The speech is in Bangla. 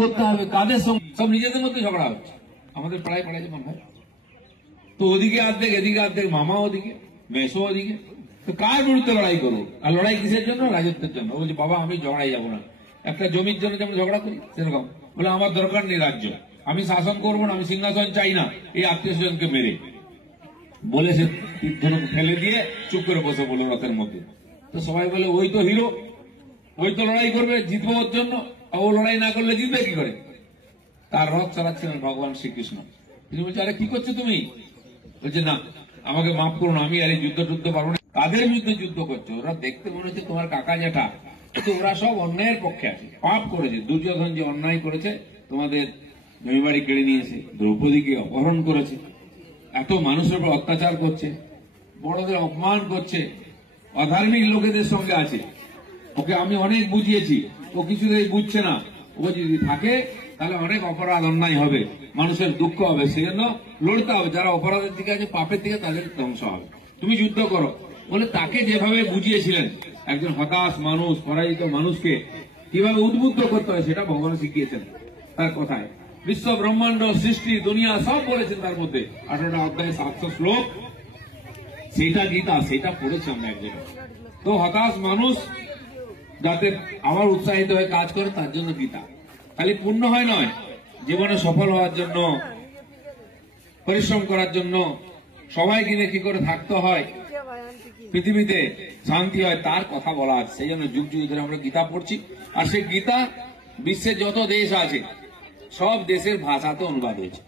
করতে হবে কাদের সঙ্গে? সব নিজেদের মধ্যে ঝগড়া হচ্ছে। আমাদের পাড়ায় পাড়ায় যেমন হয়, তো ওদিকে অর্ধেক, এদিকে অর্ধেক, মামা ওদিকে, মেসো ওদিকে। তো কার বিরুদ্ধে লড়াই করবো? আর লড়াই কিসের জন্য? রাজত্বের জন্য। বলছে বাবা আমি ঝগড়াই যাবো না। একটা জমির জন্য যেমন ঝগড়া করি সেরকম বলে আমার দরকার নেই রাজ্য, আমি শাসন করবো না, আমি সিংহাসন চাই না, এই আত্মীয় স্বজনকে মেরে বলে সে ধনুক ফেলে দিয়ে চুপ করে বসে বলল রথের মধ্যে। তো সবাই বলে ওই তো হিরো, ওই তো লড়াই করবে, জিতবো ওর জন্য, ও লড়াই না করলে জিতবে কি করে? তার রথ চালাচ্ছিলেন ভগবান শ্রীকৃষ্ণ। তিনি বলছে আরে কি করছো তুমি? বলছে না আমাকে মাফ করুন, আমি আর এই যুদ্ধ পারবো না। কাদের বিরুদ্ধে যুদ্ধ করছো? ওরা দেখতে মনে হচ্ছে তোমার কাকা জ্যাঠা, কিন্তু ওরা সব অন্যায়ের পক্ষে আছে, পাপ করেছে। দুর্যোধন যে অন্যায় করেছে, তোমাদের জমি বাড়ি কেড়ে নিয়েছে, দ্রৌপদীকে অপহরণ করেছে, এত মানুষের উপর অত্যাচার করছে, বড়দের অপমান করছে, অধার্মিক লোকেদের সঙ্গে আছে। ওকে আমি অনেক বুঝিয়েছি, ও কিছুতেই বুঝছে না। ও যদি থাকে তাহলে অনেক অপরাধ অন্যায় হবে, মানুষের দুঃখ হবে, সেজন্য লড়তে হবে। যারা অপরাধের দিকে আছে, পাপের দিকে, তাদের ধ্বংস হবে। তুমি যুদ্ধ করো বলে তাকে যেভাবে বুঝিয়েছিলেন, একজন হতাশ মানুষ, পরাজিত মানুষকে কিভাবে উদ্বুদ্ধ করতে হয় সেটা ভগবান শিখিয়েছেন তার কথায়। বিশ্ব ব্রহ্মাণ্ড সৃষ্টি দুনিয়া সব বলেছেন তার মধ্যে। 18টা অধ্যায় 700 শ্লোক, সেটা গীতা, সেটা পড়েছি আমরা একজন। তো হতাশ মানুষ যাতে আবার উৎসাহিত হয়ে কাজ করে, তার জন্য গীতা। খালি পুণ্য হয় নয়, জীবনে সফল হওয়ার জন্য, পরিশ্রম করার জন্য, সবাইকে নিয়ে কি করে থাকতে হয়, পৃথিবীতে শান্তি হয়, তার কথা বলা আছে। সেই জন্য যুগ যুগ ধরে আমরা গীতা পড়ছি। আর সেই গীতা বিশ্বের যত দেশ আছে সব দেশের ভাষাতে অনুবাদ হয়েছে।